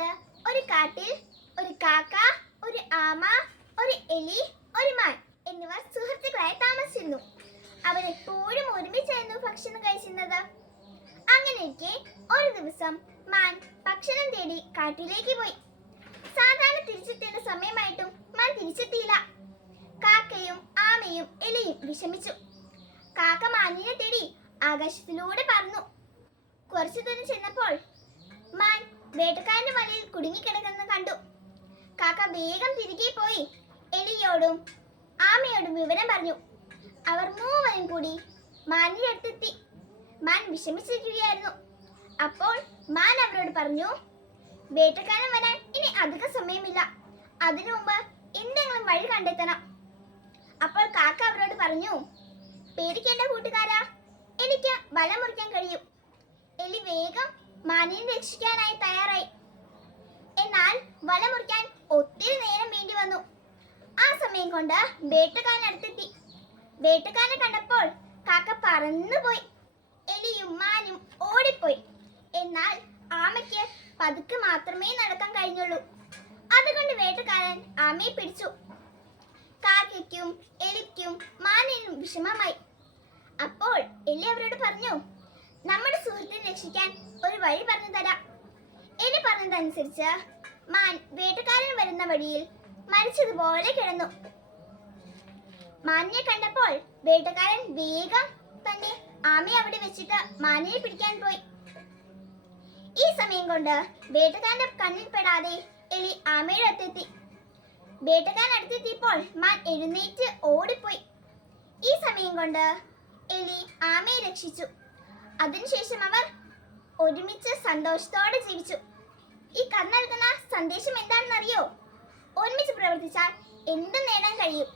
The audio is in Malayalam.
പണ്ട് ഒരു കാട്ടിൽ ഒരു കാക്ക ഒരു ആമ ഒരു എലി ഒരു മാൻ എന്നിവർ സുഹൃത്തുക്കളായി താമസിച്ചിരുന്നു. അവരെപ്പോഴും ഒരുമിച്ചായിരുന്നു ഭക്ഷണം കഴിച്ചിരുന്നത്. അങ്ങനെയൊക്കെ ഒരു ദിവസം മാൻ ഭക്ഷണം തേടി കാട്ടിലേക്ക് പോയി. സാധാരണ തിരിച്ചെത്തേണ്ട സമയമായിട്ടും മാൻ തിരിച്ചെത്തിയില്ല. കാക്കയും ആമയും എലിയും വിഷമിച്ചു. കാക്ക മാനിനെ തേടി ആകാശത്തിലൂടെ പറന്നു. കുറച്ചു ദൂരം ചെന്നപ്പോൾ വേട്ടക്കാരന്റെ വലയിൽ കുടുങ്ങിക്കിടക്കുന്നത് കണ്ടു. കാക്ക വേഗം തിരികെ പോയി. എലിയോടും ആമയോടും വിവരം പറഞ്ഞു. അവർ മൂവരും കൂടി മാനിന്റെ മാൻ വിഷമിച്ചിരിക്കുകയായിരുന്നു. അപ്പോൾ മാൻ അവരോട് പറഞ്ഞു വേട്ടക്കാരൻ വരാൻ ഇനി അധിക സമയമില്ല. അതിനു മുമ്പ് എന്തെങ്കിലും വഴി കണ്ടെത്തണം. അപ്പോൾ കാക്ക അവരോട് പറഞ്ഞു പേടിക്കേണ്ട കൂട്ടുകാരാ എനിക്ക് വല മുറിക്കാൻ കഴിയും. എലി വേഗം മാനിനെ രക്ഷിക്കാനായി തയ്യാറായി. എന്നാൽ വല മുറിക്കാൻ ഒത്തിരി നേരം വേണ്ടി വന്നു. ആ സമയം കൊണ്ട് വേട്ടക്കാരൻ അടുത്തെത്തി. വേട്ടക്കാരനെ കണ്ടപ്പോൾ കാക്ക പറന്നുപോയി എലിയും മാനും ഓടിപ്പോയി. എന്നാൽ ആമയ്ക്ക് പതുക്കെ മാത്രമേ നടക്കാൻ കഴിഞ്ഞുള്ളൂ. അതുകൊണ്ട് വേട്ടക്കാരൻ ആമയെ പിടിച്ചു. കാക്കയ്ക്കും എലിക്കും മാനിനും വിഷമമായി. അപ്പോൾ എലി അവരോട് പറഞ്ഞു നമ്മുടെ രക്ഷിക്കാൻ ഒരു വഴി പറഞ്ഞു തരാം. എലി പറഞ്ഞതനുസരിച്ച് മാൻ വേട്ടക്കാരൻ വരുന്ന വഴിയിൽ മരിച്ചതുപോലെ കിടന്നു. മാനിനെ കണ്ടപ്പോൾ വേട്ടക്കാരൻ വേഗം തന്നെ ആമയെ അവിടെ വെച്ചിട്ട് മാനിനെ പിടിക്കാൻ പോയി. ഈ സമയം കൊണ്ട് വേട്ടക്കാരന്റെ കണ്ണിൽ പെടാതെ എലി ആമയുടെ അടുത്തെത്തി. വേട്ടക്കാരൻ അടുത്തെത്തിയപ്പോൾ മാൻ എഴുന്നേറ്റ് ഓടിപ്പോയി. ഈ സമയം കൊണ്ട് എലി ആമയെ രക്ഷിച്ചു. അതിനുശേഷം അവർ ഒരുമിച്ച് സന്തോഷത്തോടെ ജീവിച്ചു. ഈ കഥ നൽകുന്ന സന്ദേശം എന്താണെന്നറിയോ? ഒരുമിച്ച് പ്രവർത്തിച്ചാൽ എന്തും നേടാൻ കഴിയും.